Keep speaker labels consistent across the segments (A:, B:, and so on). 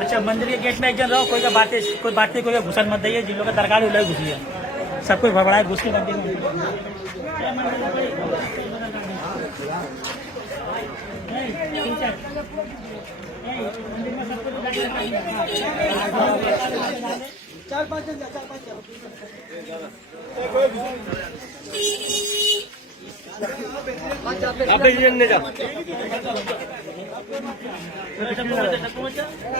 A: अच्छा मंदिर के गेट में एक जन रहो कोई का बातें कोई बात नहीं कोई घुसन मत दिए जिन लोग का दरकार उलट घुसिए सब कोई भड़बड़ाए घुस के मंदिर में
B: चार पाँच जन चार पाँच जन आप जा
A: अच्छा,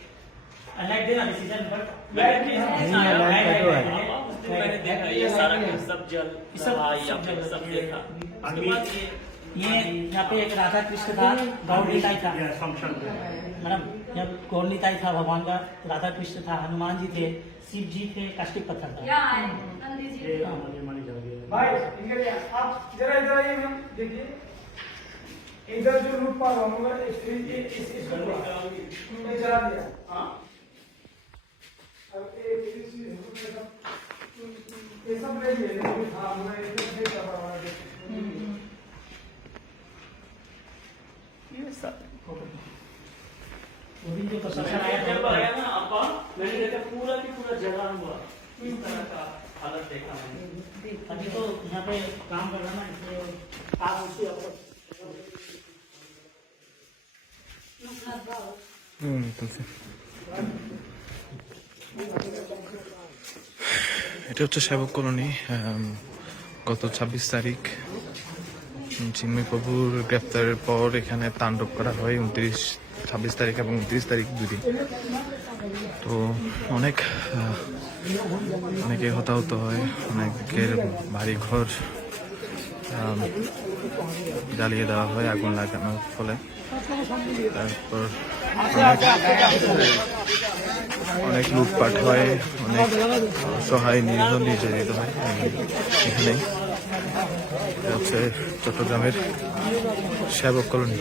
C: અને આ દેના
A: કે સીઝન બરત મેં
C: જે નઈ આયા નઈ આતો હૈ તો
A: મેં દેખાયા
C: સારા સરબ જલ
A: આયા
C: સમજે
A: થા
C: અગમે યે યહાં પે
A: એક રાધા કૃષ્ણ કા બહુત હી લાઈટ થા સંસક મે મેડમ યહાં કોલની કા થા ભવન કા રાધા કૃષ્ણ થા हनुमान जी थे शिव जी थे કાષ્ટ પતંગા યહાં
D: નંદીજી રે રામજી માળી
B: જાવગે ભાઈ કિધે ગયા આપ કિધે રહા જરા યે મેં દેખીએ એજા જો રૂપ પર ઓંગરે સ્ત્રી જે ઇસ ઇસ ઘનુ હલાઉંગી કુમે જા ગયા હા ये सब ले लिए लेकिन हां मैं इसे क्या करवा दे
C: ये सब
A: वही जो प्रशासन आया
C: जब आया ना अपा मैंने देखा पूरा की पूरा जगह हुआ इस हम्म। तरह का हालत देखा मैंने
A: अभी तो यहाँ पे काम कर रहा ना इसलिए आप उसी अपना हम्म तुमसे तो
E: এটা হচ্ছে সেবক কলোনি গত ছাব্বিশ তারিখ চিন্ময় প্রভুর গ্রেপ্তারের পর এখানে তাণ্ডব করা হয় উনত্রিশ ছাব্বিশ তারিখ এবং উনত্রিশ তারিখ দুদিন তো অনেক অনেকে হতাহত হয় অনেকের বাড়ি ঘর জ্বালিয়ে দেওয়া হয় আগুন লাগানোর ফলে তারপর অনেক লুটপাট হয় অনেক সহায় নির্জন নির্যাতিত হয় এখানে হচ্ছে চট্টগ্রামের সেবক কলোনি